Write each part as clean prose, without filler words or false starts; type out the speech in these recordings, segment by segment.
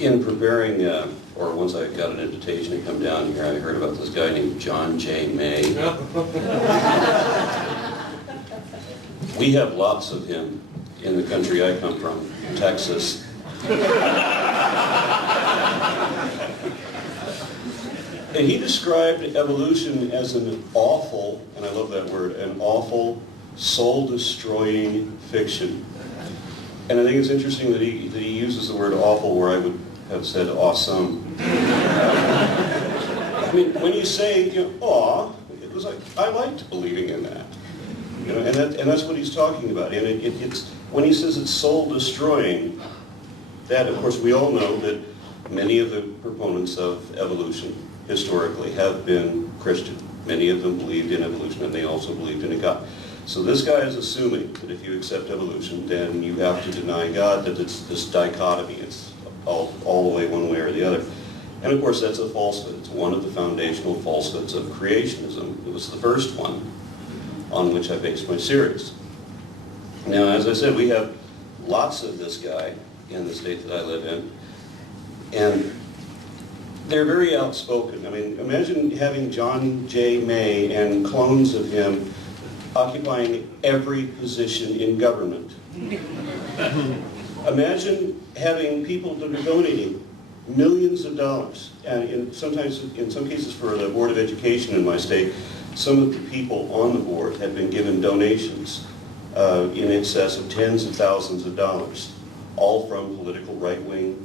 In preparing, or once I got an invitation to come down here, I heard about this guy named John J. May. We have lots of him in the country I come from, Texas. And he described evolution as an awful, and I love that word, an awful, soul-destroying fiction. And I think it's interesting that he uses the word awful where I would have said awesome. I mean, when you say, aw, it was like, I liked believing in that. And that's what he's talking about. And it's when he says it's soul-destroying, that, of course, we all know that many of the proponents of evolution historically have been Christian. Many of them believed in evolution, and they also believed in a God. So this guy is assuming that if you accept evolution, then you have to deny God, that it's this dichotomy. It's all the way one way or the other. And of course, that's a falsehood. It's one of the foundational falsehoods of creationism. It was the first one on which I based my series. Now, as I said, we have lots of this guy in the state that I live in, and they're very outspoken. I mean, imagine having John J. May and clones of him occupying every position in government. Imagine having people that are donating millions of dollars, and in some cases for the Board of Education in my state, some of the people on the board had been given donations in excess of tens of thousands of dollars, all from political right-wing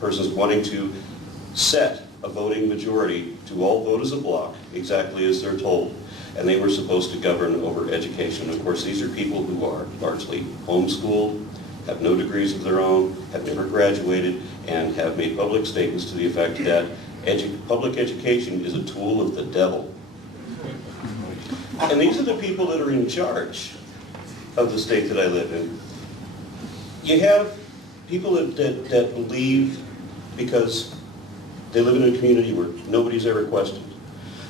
persons wanting to set a voting majority to all vote as a bloc, exactly as they're told. And they were supposed to govern over education. Of course, these are people who are largely homeschooled, have no degrees of their own, have never graduated, and have made public statements to the effect that public education is a tool of the devil. And these are the people that are in charge of the state that I live in. You have people that believe because they live in a community where nobody's ever questioned.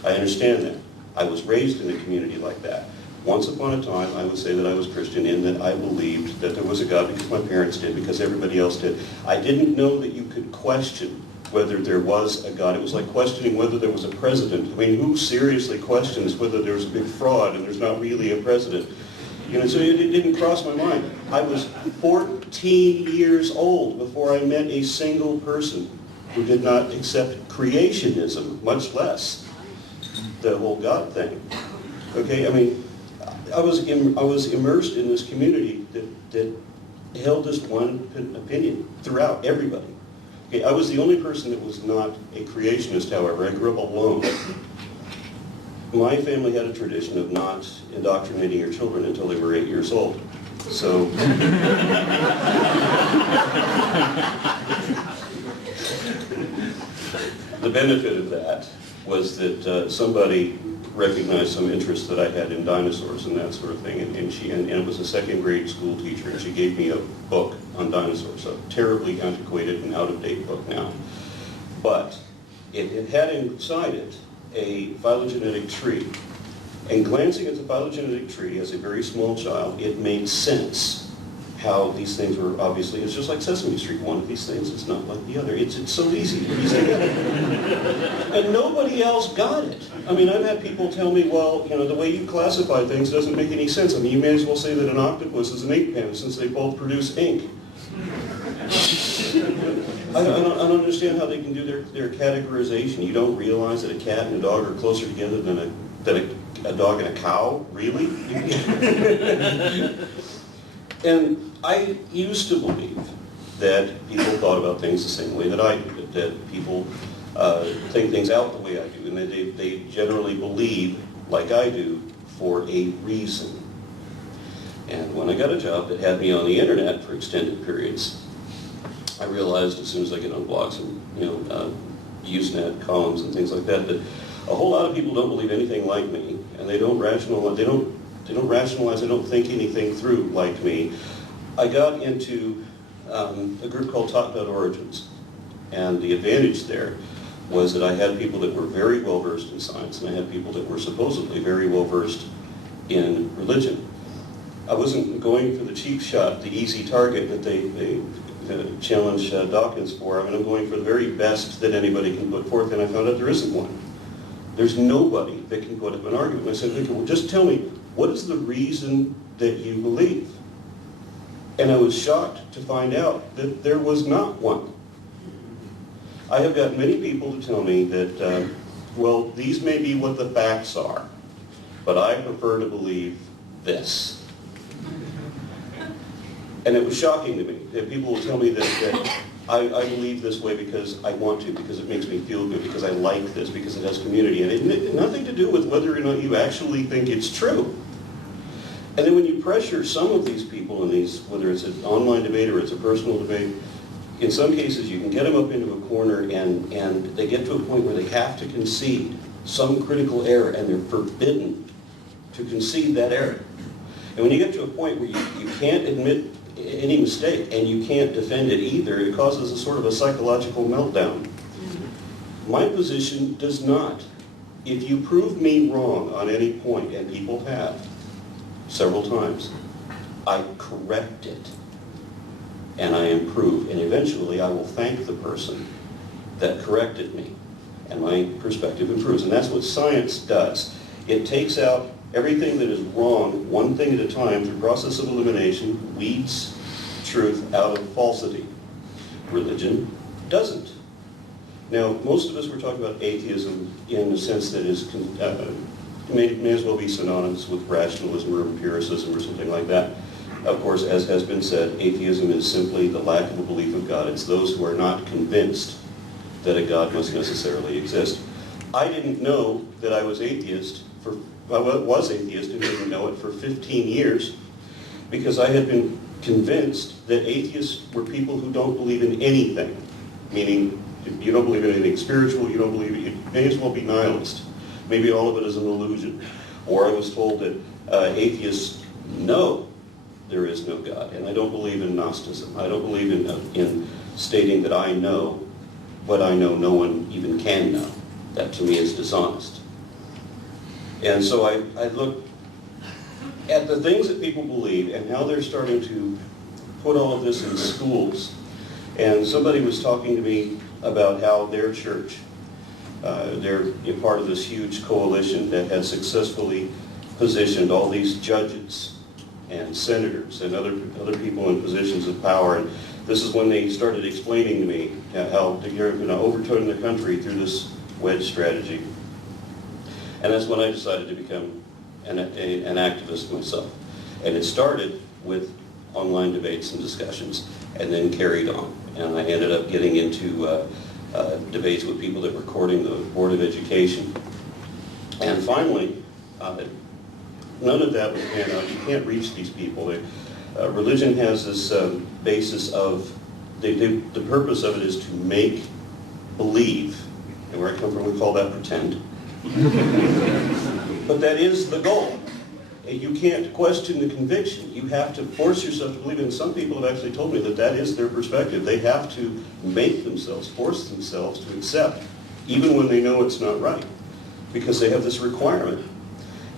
I understand that. I was raised in a community like that. Once upon a time, I would say that I was Christian in that I believed that there was a God because my parents did, because everybody else did. I didn't know that you could question whether there was a God. It was like questioning whether there was a president. I mean, who seriously questions whether there's a big fraud and there's not really a president? So it didn't cross my mind. I was 14 years old before I met a single person who did not accept creationism, much less the whole God thing. Okay, I mean, I was immersed in this community that held this one opinion throughout everybody. Okay, I was the only person that was not a creationist, however. I grew up alone. My family had a tradition of not indoctrinating your children until they were 8 years old. So the benefit of that was that somebody recognized some interest that I had in dinosaurs and that sort of thing, and it was a second grade school teacher, and she gave me a book on dinosaurs, a terribly antiquated and out-of-date book now. But it had inside it a phylogenetic tree, and glancing at the phylogenetic tree as a very small child, it made sense how these things were obviously, it's just like Sesame Street, one of these things is not like the other. It's so easy to piece together. And nobody else got it. I mean, I've had people tell me, well, the way you classify things doesn't make any sense. I mean, you may as well say that an octopus is an ink pen since they both produce ink. I don't understand how they can do their categorization. You don't realize that a cat and a dog are closer together than a dog and a cow? Really? And I used to believe that people thought about things the same way that I do, that people think things out the way I do, and that they generally believe, like I do, for a reason. And when I got a job that had me on the internet for extended periods, I realized as soon as I get on blogs and Usenet columns and things like that, that a whole lot of people don't believe anything like me, and they don't rationalize, they don't think anything through like me. I got into a group called Talk.Origins, and the advantage there was that I had people that were very well versed in science, and I had people that were supposedly very well versed in religion. I wasn't going for the cheap shot, the easy target that they challenge Dawkins for. I mean, I'm going for the very best that anybody can put forth, and I found out there isn't one. There's nobody that can put up an argument. I said, Victor, well, just tell me, what is the reason that you believe? And I was shocked to find out that there was not one. I have got many people to tell me that, well, these may be what the facts are, but I prefer to believe this. And it was shocking to me that people will tell me that I believe this way because I want to, because it makes me feel good, because I like this, because it has community. And it had nothing to do with whether or not you actually think it's true. And then when you pressure some of these people in these, whether it's an online debate or it's a personal debate, in some cases you can get them up into a corner and they get to a point where they have to concede some critical error, and they're forbidden to concede that error. And when you get to a point where you can't admit any mistake and you can't defend it either, it causes a sort of a psychological meltdown. My position does not. If you prove me wrong on any point, and people have several times, I correct it and I improve, and eventually I will thank the person that corrected me, and my perspective improves. And that's what science does. It takes out everything that is wrong, one thing at a time, through process of elimination, weeds truth out of falsity. Religion doesn't. Now, most of us were talking about atheism in the sense that is may as well be synonymous with rationalism or empiricism or something like that. Of course, as has been said, atheism is simply the lack of a belief of God. It's those who are not convinced that a God must necessarily exist. I didn't know that I was atheist and didn't know it for 15 years, because I had been convinced that atheists were people who don't believe in anything. Meaning, if you don't believe in anything spiritual, you don't believe it may as well be nihilist. Maybe all of it is an illusion. Or I was told that atheists know there is no God, and I don't believe in Gnosticism. I don't believe in stating that I know what I know no one even can know. That to me is dishonest. And so I look at the things that people believe and how they're starting to put all of this in schools. And somebody was talking to me about how their church, they're part of this huge coalition that has successfully positioned all these judges and senators and other people in positions of power. And this is when they started explaining to me how they're going to overturn the country through this wedge strategy. And that's when I decided to become an activist myself. And it started with online debates and discussions, and then carried on. And I ended up getting into debates with people that were courting the Board of Education. And finally, none of that would pan out. You can't reach these people. Religion has this basis of, the purpose of it is to make believe, and where I come from we call that pretend. But that is the goal. You can't question the conviction. You have to force yourself to believe it. And some people have actually told me that that is their perspective. They have to make themselves, force themselves to accept, even when they know it's not right, because they have this requirement.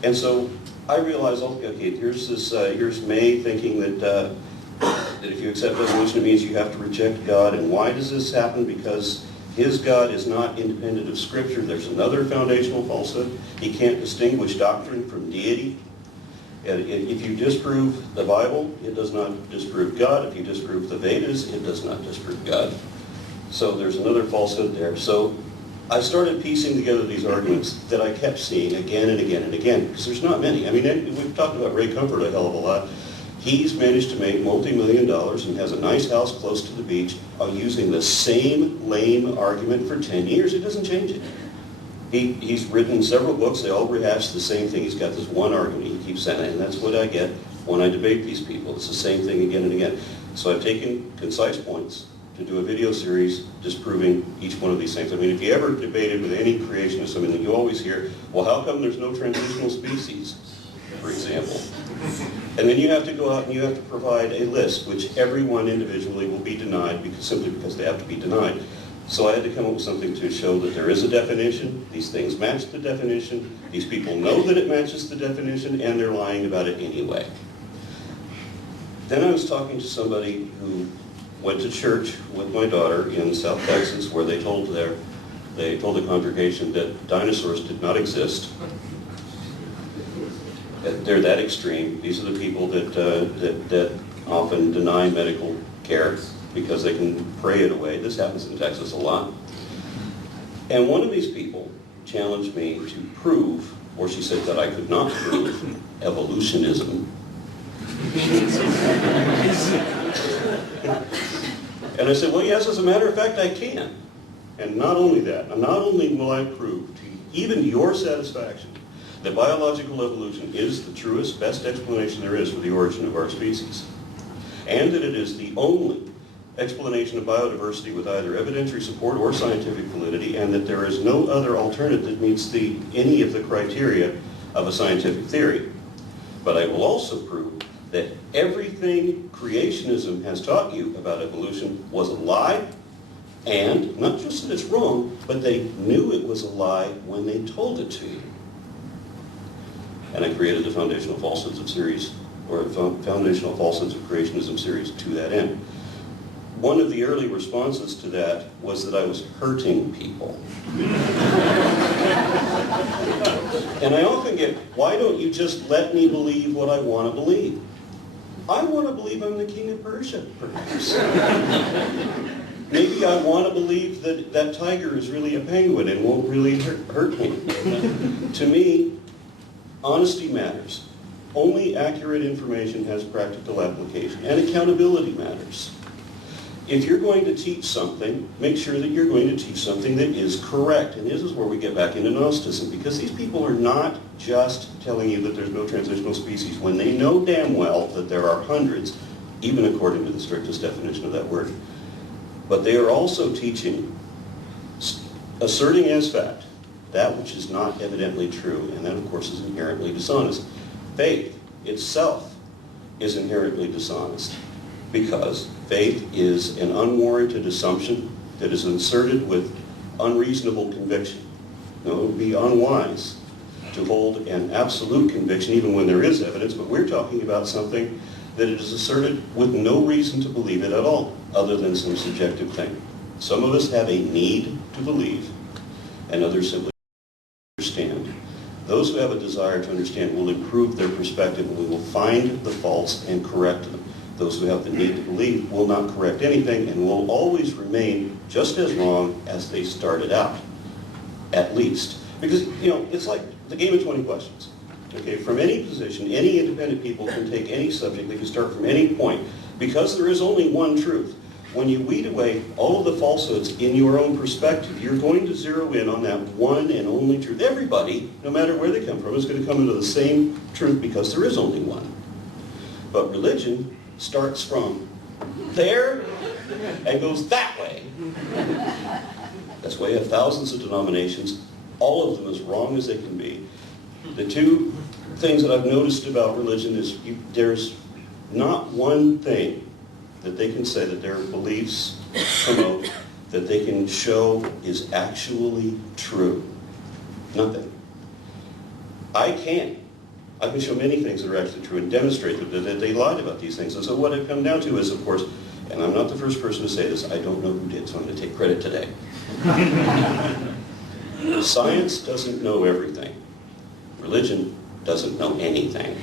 And so I realized, okay, here's May thinking that if you accept evolution, it means you have to reject God. And why does this happen? Because his God is not independent of Scripture. There's another foundational falsehood. He can't distinguish doctrine from deity. If you disprove the Bible, it does not disprove God. If you disprove the Vedas, it does not disprove God. So there's another falsehood there. So I started piecing together these arguments that I kept seeing again and again and again, because there's not many. I mean, we've talked about Ray Comfort a hell of a lot. He's managed to make multi-million dollars and has a nice house close to the beach using the same lame argument for 10 years. It doesn't change it. He's written several books. They all rehash the same thing. He's got this one argument he keeps saying, and that's what I get when I debate these people. It's the same thing again and again. So I've taken concise points to do a video series disproving each one of these things. I mean, if you ever debated with any creationists, I mean, you always hear, well, how come there's no transitional species, for example? And then you have to go out and you have to provide a list, which everyone individually will be denied simply because they have to be denied. So I had to come up with something to show that there is a definition, these things match the definition, these people know that it matches the definition, and they're lying about it anyway. Then I was talking to somebody who went to church with my daughter in South Texas, where they told the congregation that dinosaurs did not exist. They're that extreme. These are the people that often deny medical care because they can pray it away. This happens in Texas a lot. And one of these people challenged me to prove, or she said that I could not prove, evolutionism. And I said, well, yes, as a matter of fact, I can. And not only that, not only will I prove to even your satisfaction that biological evolution is the truest, best explanation there is for the origin of our species, and that it is the only explanation of biodiversity with either evidentiary support or scientific validity, and that there is no other alternative that meets any of the criteria of a scientific theory. But I will also prove that everything creationism has taught you about evolution was a lie, and not just that it's wrong, but they knew it was a lie when they told it to you. And I created the Foundational Falsehoods of series, or Foundational Falsehoods of Creationism series to that end. One of the early responses to that was that I was hurting people. And I often get, why don't you just let me believe what I want to believe? I want to believe I'm the king of Persia, perhaps. Maybe I want to believe that that tiger is really a penguin and won't really hurt me. To me, honesty matters. Only accurate information has practical application, and accountability matters. If you're going to teach something, make sure that you're going to teach something that is correct. And this is where we get back into Gnosticism, because these people are not just telling you that there's no transitional species when they know damn well that there are hundreds, even according to the strictest definition of that word. But they are also teaching, asserting as fact, that which is not evidently true, and that, of course, is inherently dishonest. Faith itself is inherently dishonest, because faith is an unwarranted assumption that is inserted with unreasonable conviction. Now, it would be unwise to hold an absolute conviction even when there is evidence, but we're talking about something that it is asserted with no reason to believe it at all, other than some subjective thing. Some of us have a need to believe, and others simply understand. Those who have a desire to understand will improve their perspective, and we will find the faults and correct them. Those who have the need to believe will not correct anything and will always remain just as wrong as they started out, at least. Because, you know, it's like the game of 20 questions. Okay, from any position, any independent people can take any subject, they can start from any point, because there is only one truth. When you weed away all of the falsehoods in your own perspective, you're going to zero in on that one and only truth. Everybody, no matter where they come from, is going to come into the same truth because there is only one. But religion starts from there and goes that way. That's why you have thousands of denominations, all of them as wrong as they can be. The two things that I've noticed about religion is there's not one thing that they can say that their beliefs promote that they can show is actually true. Nothing. I can show many things that are actually true and demonstrate that they lied about these things. And so what I've come down to is, of course, and I'm not the first person to say this, I don't know who did, so I'm going to take credit today. Science doesn't know everything. Religion doesn't know anything.